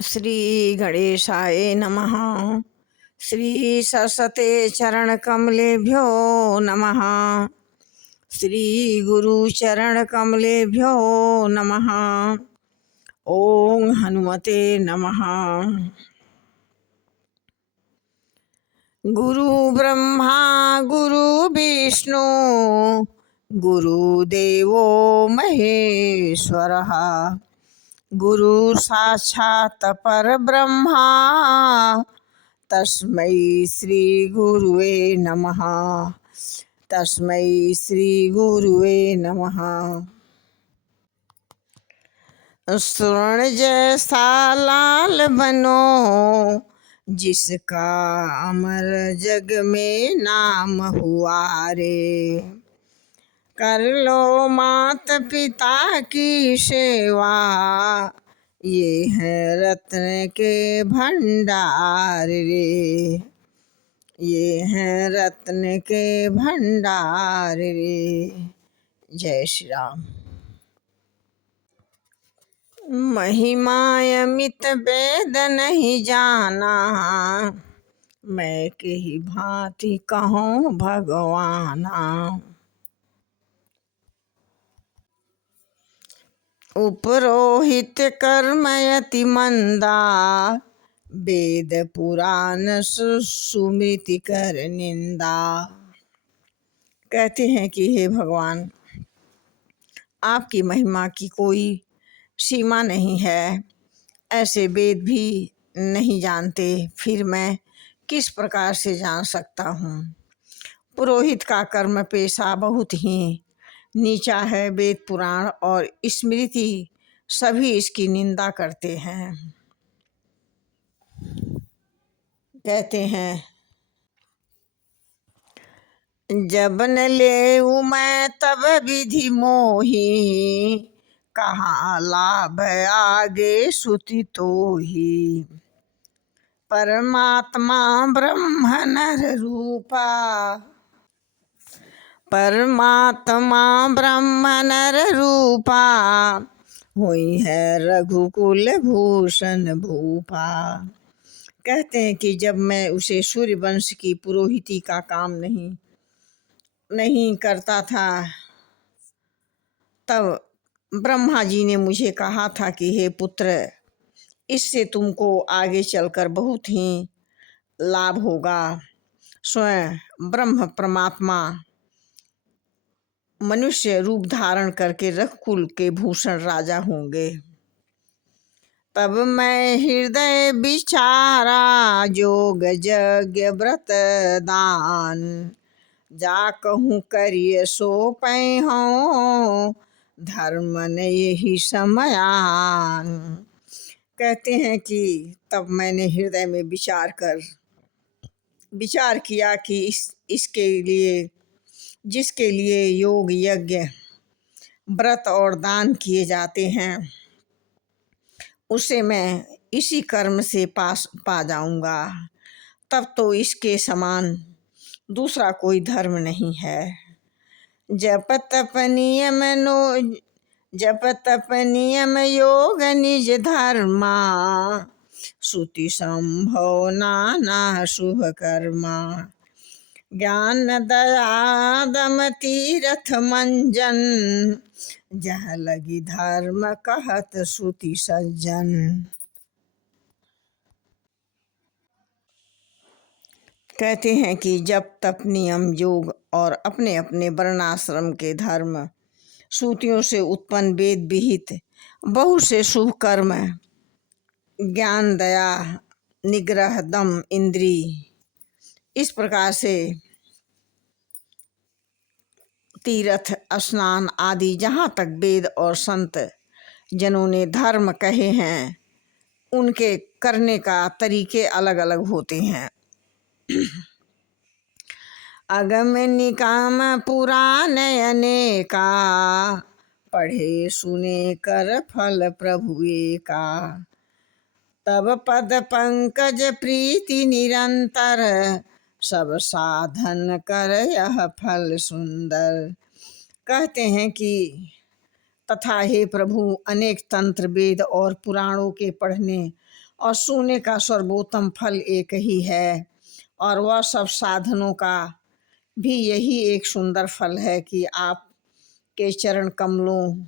श्री गणेशाय नमः। श्री सरस्वते चरण कमलेभ्यो नमः। श्री गुरु चरण कमलेभ्यो नमः। ओम हनुमते नमः। गुरु ब्रह्मा गुरु विष्णु गुरुदेवो महेश्वरः। गुरु साक्षात् परब्रह्मा तस्मै श्री गुरुवे नमः। तस्मै श्री गुरुवे नमः। स्वर्ण जैसा लाल बनो जिसका अमर जग में नाम हुआ रे। कर लो मात पिता की सेवा ये है रत्न के भंडार रे। ये है रत्न के भंडार रे। जय श्री राम। महिमा अमित वेद नहीं जाना मैं के ही भांति कहूँ भगवाना। उपरोहित कर्मयति मंदा वेद पुराण सुस्मृति कर निंदा। कहते हैं कि हे भगवान, आपकी महिमा की कोई सीमा नहीं है। ऐसे वेद भी नहीं जानते, फिर मैं किस प्रकार से जान सकता हूँ। पुरोहित का कर्म पेशा बहुत ही नीचा है। वेद पुराण और स्मृति सभी इसकी निंदा करते हैं। कहते हैं जब न लेऊ मैं तब विधि मोही कहाँ लाभ आगे सुति तोही। परमात्मा ब्रह्म नर रूपा परमात्मा ब्रह्म नर रूपा हुई है रघुकुल भूषण भूपा। कहते हैं कि जब मैं उसे सूर्य वंश की पुरोहिती का काम नहीं करता था, तब ब्रह्मा जी ने मुझे कहा था कि हे पुत्र, इससे तुमको आगे चलकर बहुत ही लाभ होगा। स्वयं ब्रह्म परमात्मा मनुष्य रूप धारण करके रघुकुल के भूषण राजा होंगे। तब मैं हृदय विचारा जोग यज्ञ व्रत दान जा कहूँ करिय सो पैहों धर्म ने यही समयान। कहते हैं कि तब मैंने हृदय में विचार किया कि इसके लिए जिसके लिए योग यज्ञ व्रत और दान किए जाते हैं उसे मैं इसी कर्म से पा जाऊंगा। तब तो इसके समान दूसरा कोई धर्म नहीं है। जप तप नियम योग निज धर्मा श्रुति संभव नाना शुभ कर्मा। ज्ञान दया दम तीरथ मंजन जह लगी धर्म कहत श्रुति सज्जन। कहते हैं कि जब तप नियम योग और अपने अपने वर्णाश्रम के धर्म श्रुतियों से उत्पन्न वेद विहित बहुत से शुभ कर्म ज्ञान दया निग्रह दम इंद्री इस प्रकार से तीर्थ स्नान आदि जहाँ तक वेद और संत जनों ने धर्म कहे हैं उनके करने का तरीके अलग अलग होते हैं। अगम निकाम पुराण अनेका पढ़े सुने कर फल प्रभुए का। तब पद पंकज प्रीति निरंतर सब साधन कर यह फल सुंदर। कहते हैं कि तथा हे प्रभु, अनेक तंत्र वेद और पुराणों के पढ़ने और सोने का सर्वोत्तम फल एक ही है, और वह सब साधनों का भी यही एक सुंदर फल है कि आपके चरण कमलों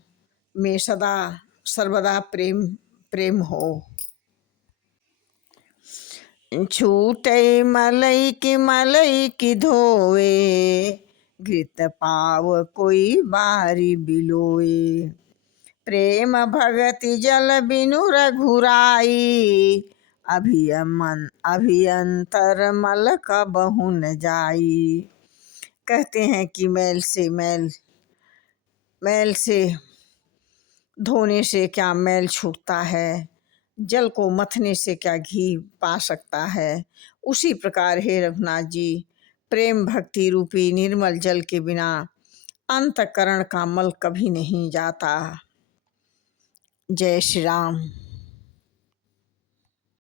में सदा सर्वदा प्रेम प्रेम हो। छूटे मलई की धोए, घृत पाव कोई बारी बिलोए। प्रेम भगति जल बिनु रघुराई, अभियंतर मल कबहु न जाई। कहते हैं कि मैल से धोने से क्या मैल छूटता है, जल को मथने से क्या घी पा सकता है। उसी प्रकार हे रघुनाथ जी, प्रेम भक्ति रूपी निर्मल जल के बिना अंतःकरण का मल कभी नहीं जाता। जय श्री राम।